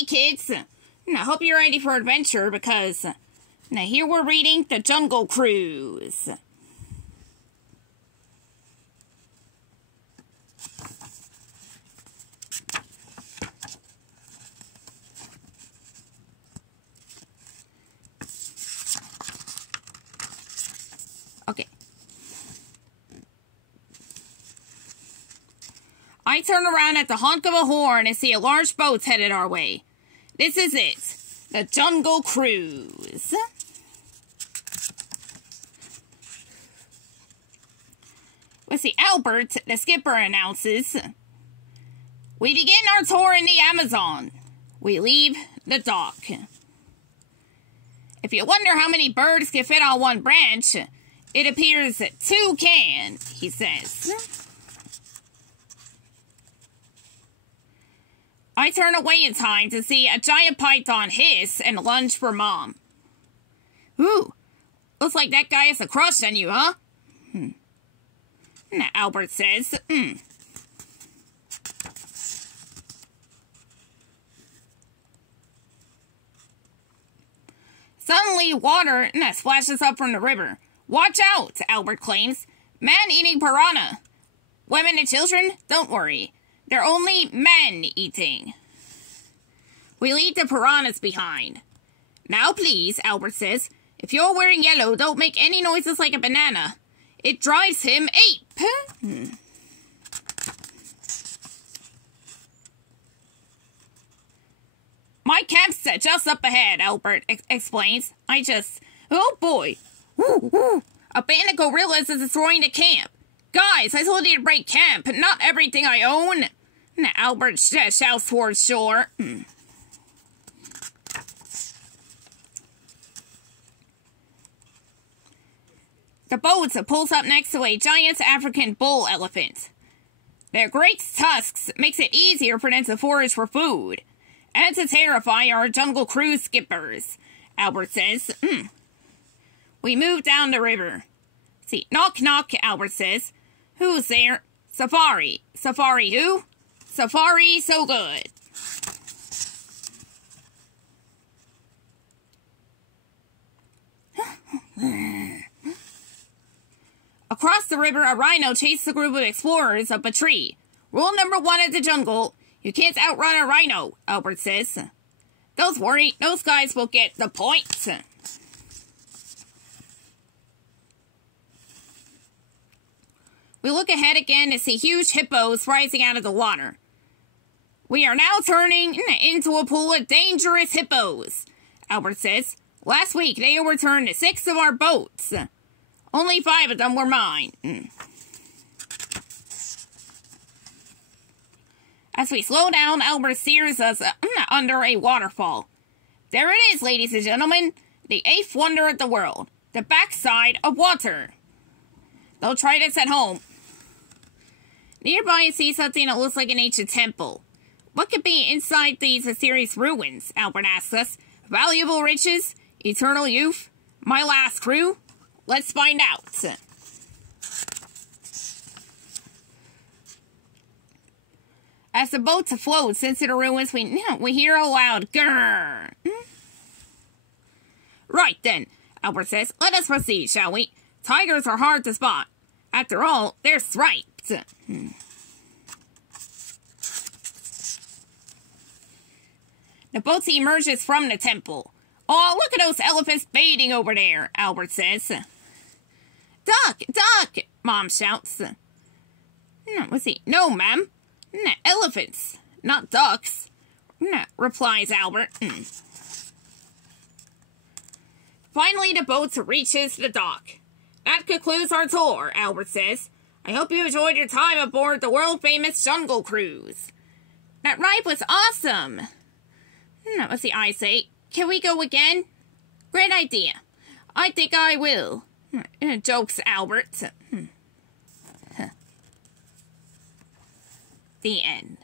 Hey, kids. I hope you're ready for adventure because now here we're reading The Jungle Cruise. Okay. I turn around at the honk of a horn and see a large boat headed our way. This is it. The Jungle Cruise. Let's see. Albert, the skipper, announces, we begin our tour in the Amazon. We leave the dock. If you wonder how many birds can fit on one branch, it appears that 2 can, he says. I turn away in time to see a giant python hiss and lunge for Mom. Ooh, looks like that guy has a crush on you, huh? Albert says. Suddenly, water splashes up from the river. Watch out, Albert claims. Man-eating piranha. Women and children, don't worry. They're only men eating. We leave the piranhas behind. Now please, Albert says, if you're wearing yellow, don't make any noises like a banana. It drives him ape. My camp's just up ahead, Albert explains. Oh boy. A band of gorillas is destroying the camp. Guys, I told you to break camp, not everything I own. Albert shouts towards shore. The boat pulls up next to a giant African bull elephant. Their great tusks makes it easier for them to forage for food, and to terrify our Jungle Cruise skippers, Albert says. We move down the river. See, knock knock, Albert says. Who's there? Safari. Safari who? Safari so good. Across the river, a rhino chases a group of explorers up a tree. Rule number 1 of the jungle, you can't outrun a rhino, Albert says. Don't worry, those guys will get the point. We look ahead again to see huge hippos rising out of the water. We are now turning into a pool of dangerous hippos, Albert says. Last week, they overturned 6 of our boats. Only 5 of them were mine. As we slow down, Albert steers us under a waterfall. There it is, ladies and gentlemen. The 8th wonder of the world. The backside of water. Don't try this at home. Nearby, I see something that looks like an ancient temple. What could be inside these mysterious ruins? Albert asks us. Valuable riches? Eternal youth? My last crew? Let's find out. As the boat floats into the ruins, we hear a loud grrr. Right then, Albert says. Let us proceed, shall we? Tigers are hard to spot. After all, they're striped. The boat emerges from the temple. Oh, look at those elephants bathing over there, Albert says. Duck! Duck! Mom shouts. Let's see. No, ma'am. Elephants, not ducks, replies Albert. Finally, the boat reaches the dock. That concludes our tour, Albert says. I hope you enjoyed your time aboard the world-famous Jungle Cruise. That ride was awesome. Let's see, I say. Can we go again? Great idea. I think I will. Jokes Albert. The end.